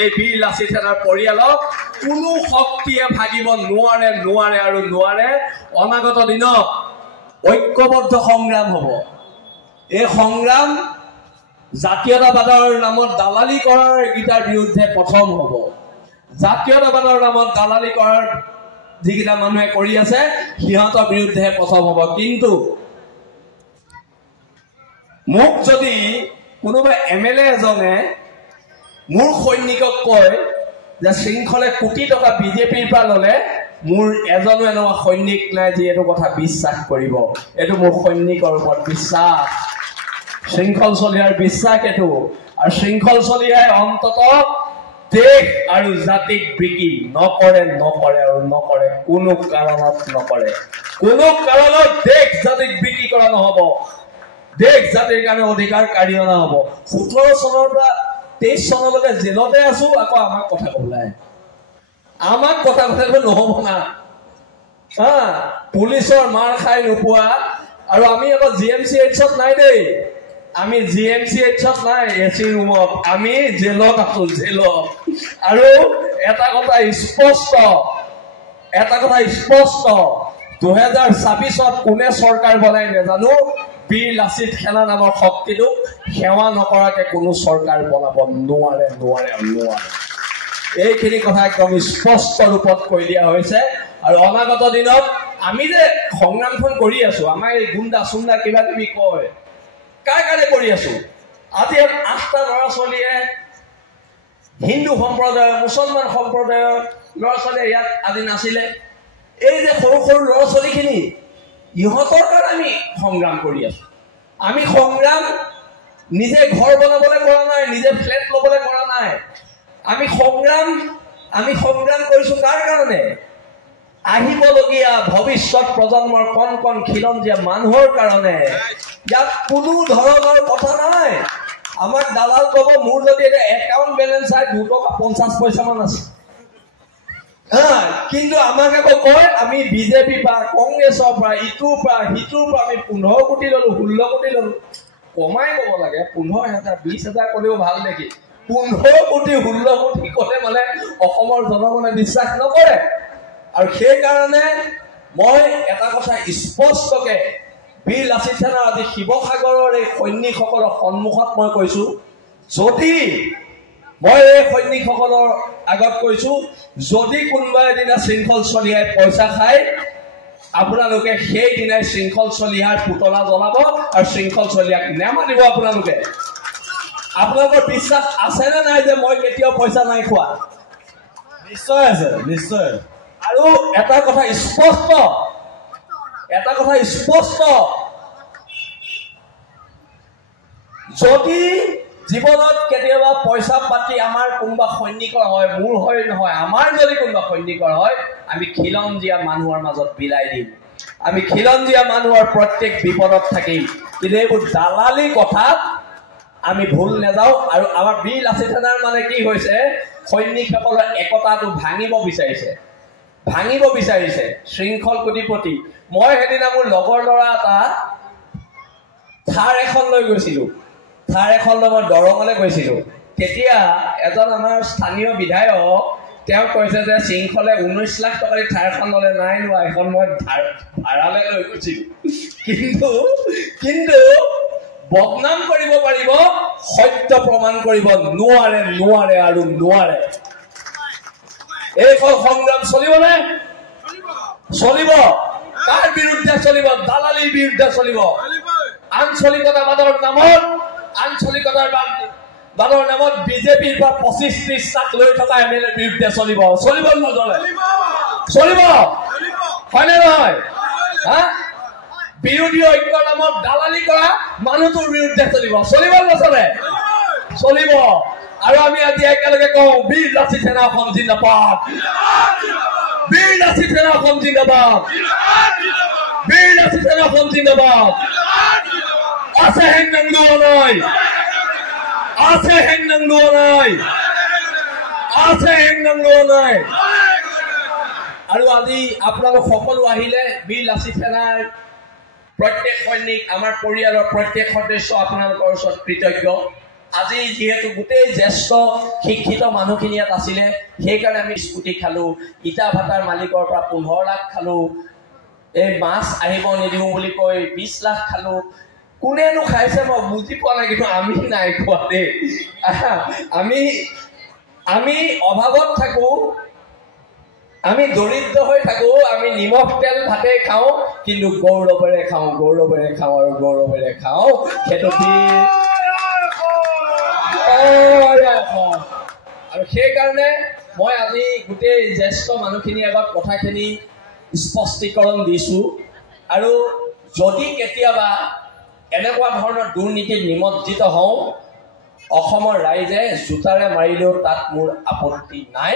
এই বীৰ লাচিত সেনাৰ পৰিয়ালক কোনো শক্তিয়ে ভাগিব নোৱাৰে আৰু নোৱাৰে। অনাগত দিনত ঐক্যবদ্ধ সংগ্ৰাম হ'ব। এই সংগ্ৰাম জাতীয়তাবাদৰ নামত দালালি কৰাৰ গীতাৰ বিৰুদ্ধে প্ৰথম হ'ব। জাতীয়তাবাদৰ নামত দালালি কৰাৰ যিকেইটা মানুহে কৰি আছে সিহঁতৰ বিৰুদ্ধে প্ৰথম হ'ব। কিন্তু মোক যদি কোনোবা MLA এজনে মোৰ সৈনিকক কয় যে শৃংখলে কোটি টকা বিজেপিৰ পৰা ল'লে, মোৰ এজনো এনেকুৱা সৈনিক নাই যি এইটো কথা বিশ্বাস কৰিব। এইটো মোৰ সৈনিকৰ ওপৰত বিশ্বাস, শৃংখল চলিহাৰ বিশ্বাস এইটো। আৰু শৃংখল চলিয়াই অন্তত দেশ আৰু জাতিক বিক্ৰী নকৰে আৰু নকৰে, কোনো কাৰণত নকৰে। কোনো কাৰণত দেশ জাতিক বিক্ৰী কৰা নহ'ব, দেশ জাতিৰ কাৰণে অধিকাৰ কাঢ়ি অনা হ'ব। 17 চনৰ পৰা 23 চনলৈকে জেলতে আছো, আকৌ আমাক কথা ক'বলৈ আমাক কথা নহ'ব না। পুলিচৰ মাৰ খাই নোপোৱা। আৰু আমি আকৌ GMCHত নাই দেই, আমি GMCHত নাই, AC ৰুমত আমি জেলত আছো, জেলত। আৰু এটা কথা স্পষ্ট 2026ত কোনে চৰকাৰ বনাই নাজানো, বীৰ লাচিত সেনা নামৰ শক্তিটোক সেৱা নকৰাকে কোনো চৰকাৰ বনাব নোৱাৰে। এইখিনি কথা একদম স্পষ্ট ৰূপত কৈ দিয়া হৈছে। আৰু অনাগত দিনত আমি যে সংগ্ৰামখন কৰি আছো, আমাৰ এই গুণ্ডা চুণ্ডা কিবা কিবি কয়, কাৰ কাৰণে কৰি আছো? আজি 8টা ল'ৰা ছোৱালীয়ে হিন্দু সম্প্ৰদায়ৰ, মুছলমান সম্প্ৰদায়ৰ ল'ৰা ছোৱালীয়ে ইয়াত আজি নাছিলে। এই যে সৰু সৰু ল'ৰা ছোৱালীখিনি, ইহঁতৰ কাৰণে আমি সংগ্ৰাম কৰি আছো। আমি সংগ্ৰাম নিজে ঘৰ বনাবলৈ কৰা নাই, নিজে ফ্লেট ল'বলৈ কৰা নাই। আমি সংগ্ৰাম কৰিছো কাৰ কাৰণে? আহিবলগীয়া ভৱিষ্যত প্ৰজন্মৰ কণ খিলঞ্জীয়া মানুহৰ কাৰণে। ইয়াত কোনো ধৰণৰ কথা নাই। আমাক দালাল ক'ব, মোৰ যদি এটা একাউণ্ট বেলেঞ্চ চাই 2 টকা 50 পইচা মান আছে, কিন্তু আমাক আকৌ কয় আমি বিজেপি পৰা, কংগ্ৰেছৰ পৰা, ইটোৰ পৰা সিটোৰ পৰা আমি 15 কোটি ললো, 16 কোটি ললো। কমাই ক'ব লাগে, 15,000 20,000 ক'লেও ভাল দেখি। 15 কোটি 16 কোটি ক'লে মানে অসমৰ জনগণে বিশ্বাস নকৰে। আৰু সেইকাৰণে মই এটা কথা স্পষ্টকে বীৰ লাচিত সেনা আজি শিৱসাগৰৰ এই সৈনিকসকলৰ সন্মুখত মই কৈছো, যদি মই এই সৈনিকসকলৰ আগত কৈছো, যদি কোনোবা এদিনা শৃংখল চলিয়াই পইচা খায়, আপোনালোকে সেইদিনাই শৃংখল চলিহাৰ পুতলা জ্বলাব আৰু শৃংখল চলিয়াক নেমানিব। আপোনালোকৰ বিশ্বাস আছে নে নাই যে মই কেতিয়াও পইচা নাই খোৱা? নিশ্চয় আছে, নিশ্চয়। আৰু এটা কথা স্পষ্ট, যদি জীৱনত কেতিয়াবা পইচা পাতি আমাৰ কোনোবা সৈনিকৰ হয়, মোৰ হয় নহয়, আমাৰ যদি কোনোবা সৈনিকৰ হয়, আমি খিলঞ্জীয়া মানুহৰ মাজত বিলাই দিম। আমি খিলঞ্জীয়া মানুহৰ প্ৰত্যেক বিপদত থাকিম। কিন্তু এইবোৰ দালালি কথাত আমি ভুল নাযাওঁ। আৰু আমাৰ বীৰ লাচিত সেনাৰ মানে কি হৈছে, সৈনিকসকলৰ একতাটো ভাঙিব বিচাৰিছে শৃংখল কোটিপতি। মই সেইদিনা মোৰ লগৰ ল'ৰা এটা থাৰ এখন লৈ গৈছিলো, মই দৰঙলৈ গৈছিলো। তেতিয়া এজন আমাৰ স্থানীয় বিধায়ক তেওঁ কৈছে যে শৃংখলে 19 লাখ টকা দি থাৰখন ল'লে। নাই লোৱা, এখন মই ভাড়ালৈ লৈ গৈছিলো। কিন্তু বদনাম কৰিব পাৰিব, সত্য প্ৰমাণ কৰিব নোৱাৰে। এইখন সংগ্ৰাম চলিবনে? চলিব। কাৰ বিৰুদ্ধে চলিব? দালালিৰ বিৰুদ্ধে চলিব। আঞ্চলিকতাবাদৰ নামত বিজেপিৰ পৰা 25-30 লাখ লৈ থকা MLA বিৰুদ্ধে চলিব নচলে? চলিব, হয়নে নহয়? বিৰোধী ঐক্যৰ নামত দালালি কৰা মানুহটোৰ বিৰুদ্ধে চলিব নচলে? চলিব। আৰু আমি আজি একেলগে কওঁ, বীৰ লাচিত সেনা অসম জিন্দাবাদ, বীৰ লাচিত সেনা অসম জিন্দাবাদ, বীৰ লাচিত সেনা অসম জিন্দাবাদ। আছে হেংনাং লোৱা নাই, আছে হেংনাং লোৱা নাই। আৰু আজি আপোনালোক সকলো আহিলে, বীৰ লাচিত সেনাৰ প্ৰত্যেক সৈনিক, আমাৰ পৰিয়ালৰ প্ৰত্যেক সদস্য আপোনালোকৰ ওচৰত কৃতজ্ঞ। আজি যেহেতু গোটেই জ্যেষ্ঠ শিক্ষিত মানুহখিনি ইয়াত আছিলে সেইকাৰণে আমি স্কুটি খালো ইটা ভাটাৰ মালিকৰ পৰা 15 লাখ খালো এই মাছ আহিব নিদিও বুলি কৈ 20 লাখ খালো কোনেনো খাইছে মই বুজি পোৱা নাই কিন্তু আমি নাই খোৱা দেই আমি অভাৱত থাকো আমি দৰিদ্ৰ হৈ থাকো আমি নিমখ তেল ভাতে খাওঁ কিন্তু গৌৰৱেৰে খাওঁ আৰু গৌৰৱেৰে খাওঁ সেইটো আৰু সেইকাৰণে মই আজি গোটেই জ্যেষ্ঠ মানুহখিনিৰ আগত কথাখিনি স্পষ্টীকৰণ দিছো আৰু যদি কেতিয়াবা এনেকুৱা ধৰণৰ দুৰ্নীতিত নিমজ্জিত হওঁ অসমৰ ৰাইজে জোতাৰে মাৰিলেও তাত মোৰ আপত্তি নাই